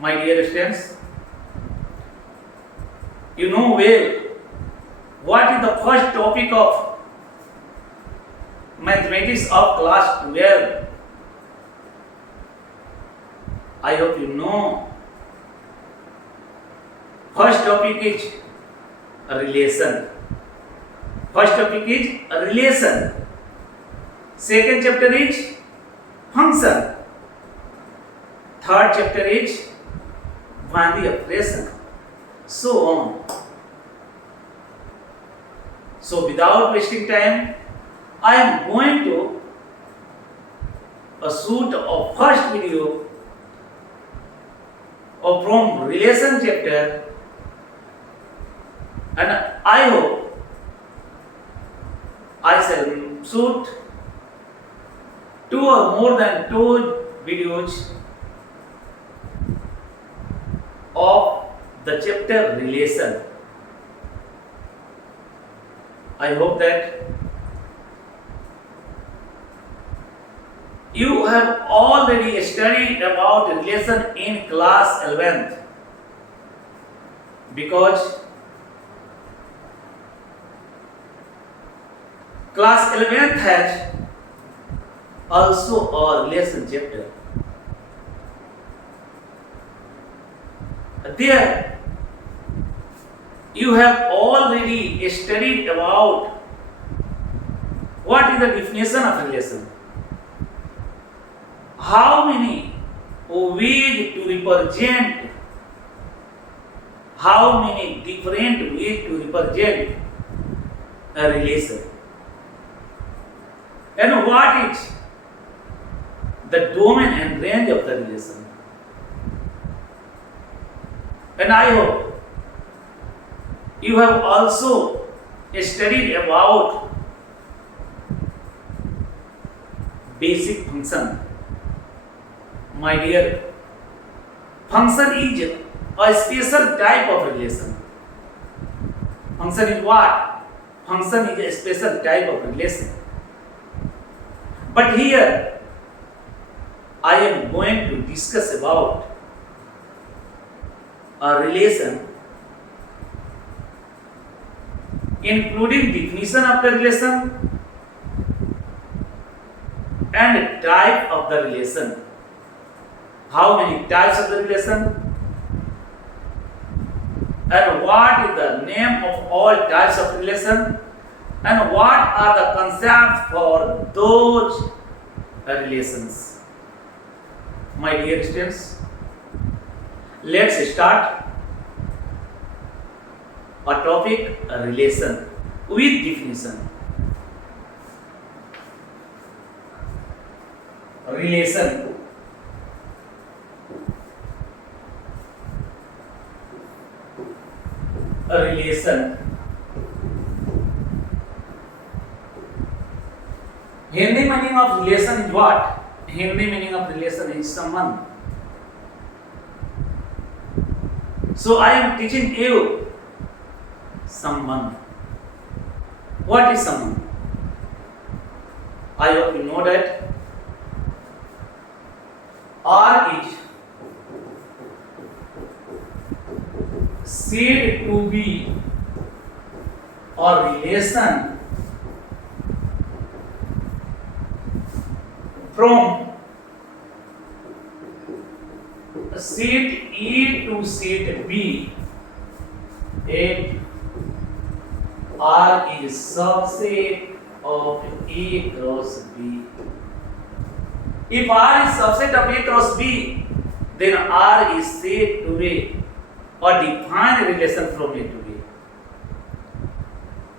My dear students, you know well what is the first topic of mathematics of class 12. I hope you know. First topic is a relation. First topic is a relation. Second chapter is function. Third chapter is binary operation. So on. So without wasting time, I am going to shoot a first video from relation chapter, and I hope I shall shoot two or more than two videos of the chapter relation. I hope that you have already studied about relation in class 11th, because class 11th has also a relation chapter. There you have already studied about what is the definition of relation, how many ways to represent, how many different ways to represent a relation, and what is the domain and range of the relation. And I hope you have also studied about basic function. My dear, function is a special type of relation. Function is what? Function is a special type of relation. But here I am going to discuss about a relation, including definition of the relation and type of the relation. How many types of the relation, and what is the name of all types of relation, and what are the concepts for those relations. My dear students, let's start a topic, a relation with definition. Relation. A relation. Hindi meaning of relation is what? Hindi meaning of relation is someone. So I am teaching you someone. What is someone? I hope you know that R is said to be a relation from set A to set B if R is subset of A cross B. If R is subset of A cross B, then R is said to be a defined relation from A to B.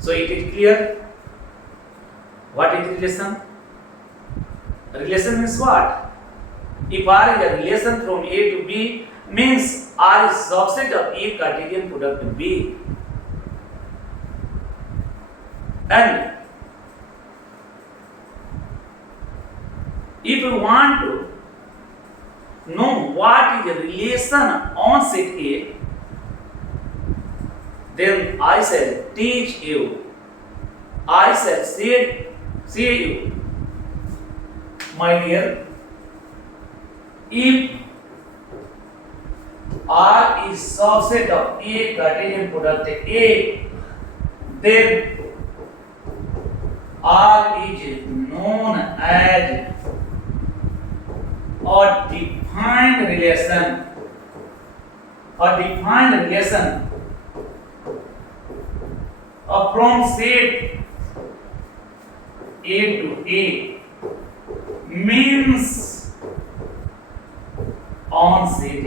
So it is clear what is relation? Relation means what? If R is a relation from A to B, means R is subset of A Cartesian product B. And if you want to know what is the relation on set A, then I shall teach you. I shall say you, my dear, if R is subset of A Cartesian product A, then R is known as a defined relation from set A to A means on set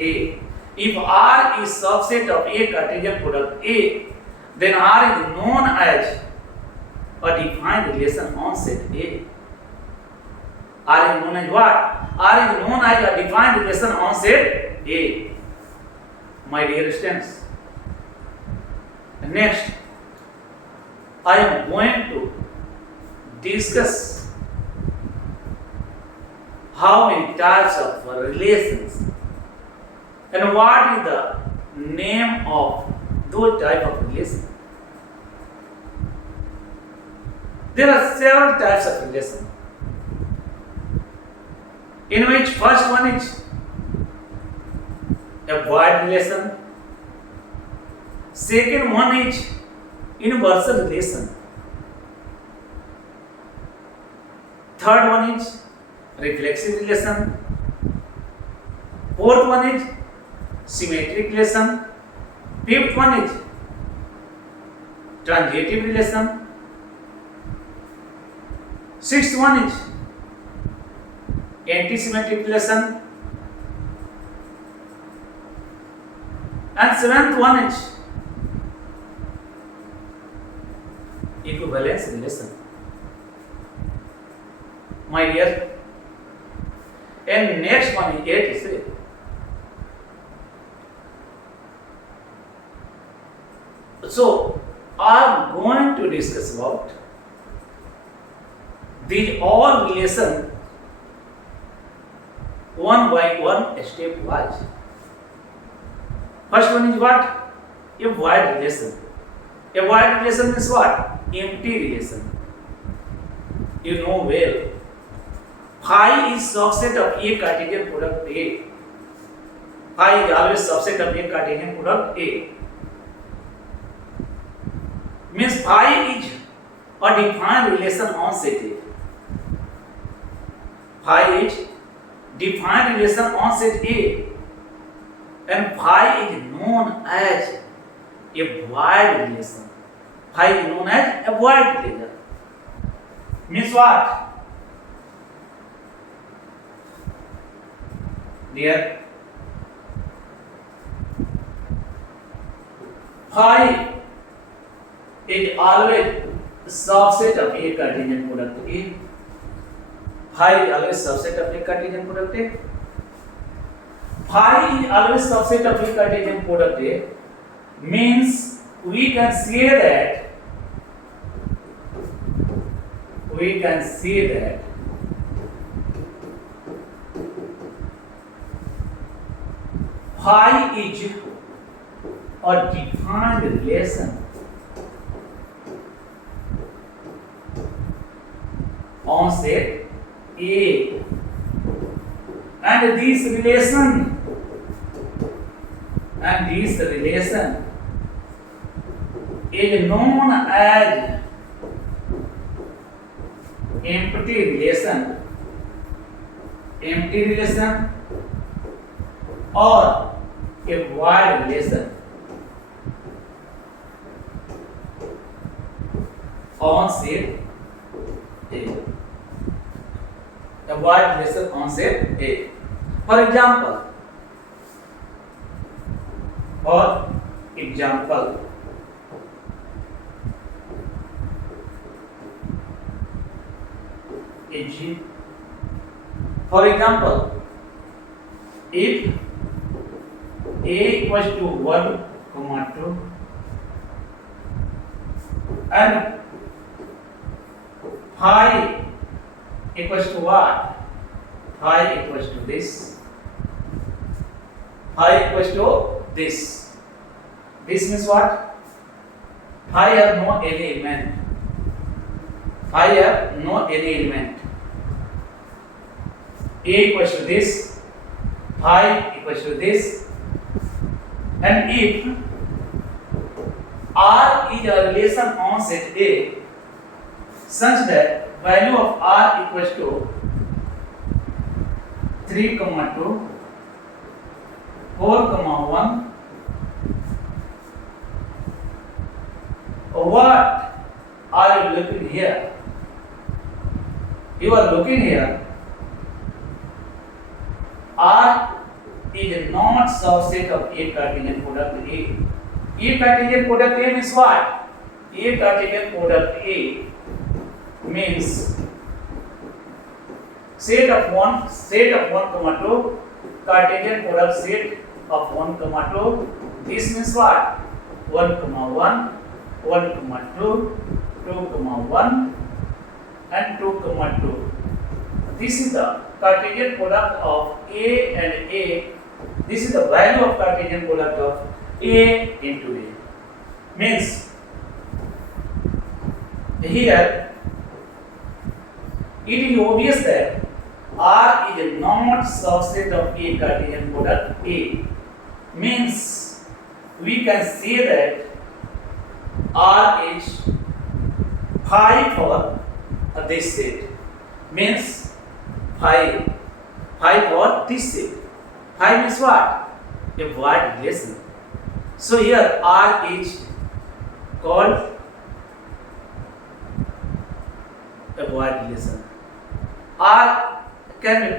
A. If R is subset of A Cartesian product A, then R is known as a defined relation on set A. R is known as what? R is known as a defined relation on set A. My dear students, next I am going to discuss how many types of relations and what is the name of those type of relations. There are several types of relations, in which first one is a void relation, second one is universal relation, third one is reflexive relation, fourth one is symmetric relation, fifth one is transitive relation, sixth one is antisymmetric relation, and seventh one is equivalence relation. My dear, and next one is eighth. So I am going to discuss about these all relation one by one step wise. First one is what? A void relation. A void relation means what? Empty relation. You know well. Phi is subset of A Cartesian product A. Phi is always subset of A Cartesian product A. Means phi is a defined relation on set A. Phi is defined relation on set A, and phi is known as a void relation. Phi is known as a void relation. Means what? Dear, phi is always subset of A Cartesian product A. Phi is always subset of A Cartesian product A. Phi is always subset of A Cartesian product A means we can say that phi is a defined relation on set A, and this relation is known as empty relation or a void relation on set A. A void relation on set A. For example, if A equals to 1, 2 and phi equals to what? Phi equals to this. Phi equals to this. This means what? Phi have no any element. Phi have no any element. A equals to this. 5 equals to this. And if R is a relation on set A such that value of R equals to 3, 2, 4, 1, what are you looking here? You are looking here. R is not subset of A Cartesian product A. A Cartesian product A means what? A Cartesian product A means set of 1, 2, Cartesian product set of 1, 2. This means what? 1, 1, 1, 2, 2, 1, and 2, 2. This is the Cartesian product of A and A. This is the value of Cartesian product of A into A. Means here it is obvious that R is not subset of A Cartesian product A. Means we can say that R is phi for this set. Means phi for this set. Phi means what? A wide relation. So here R is called a wide relation. R can be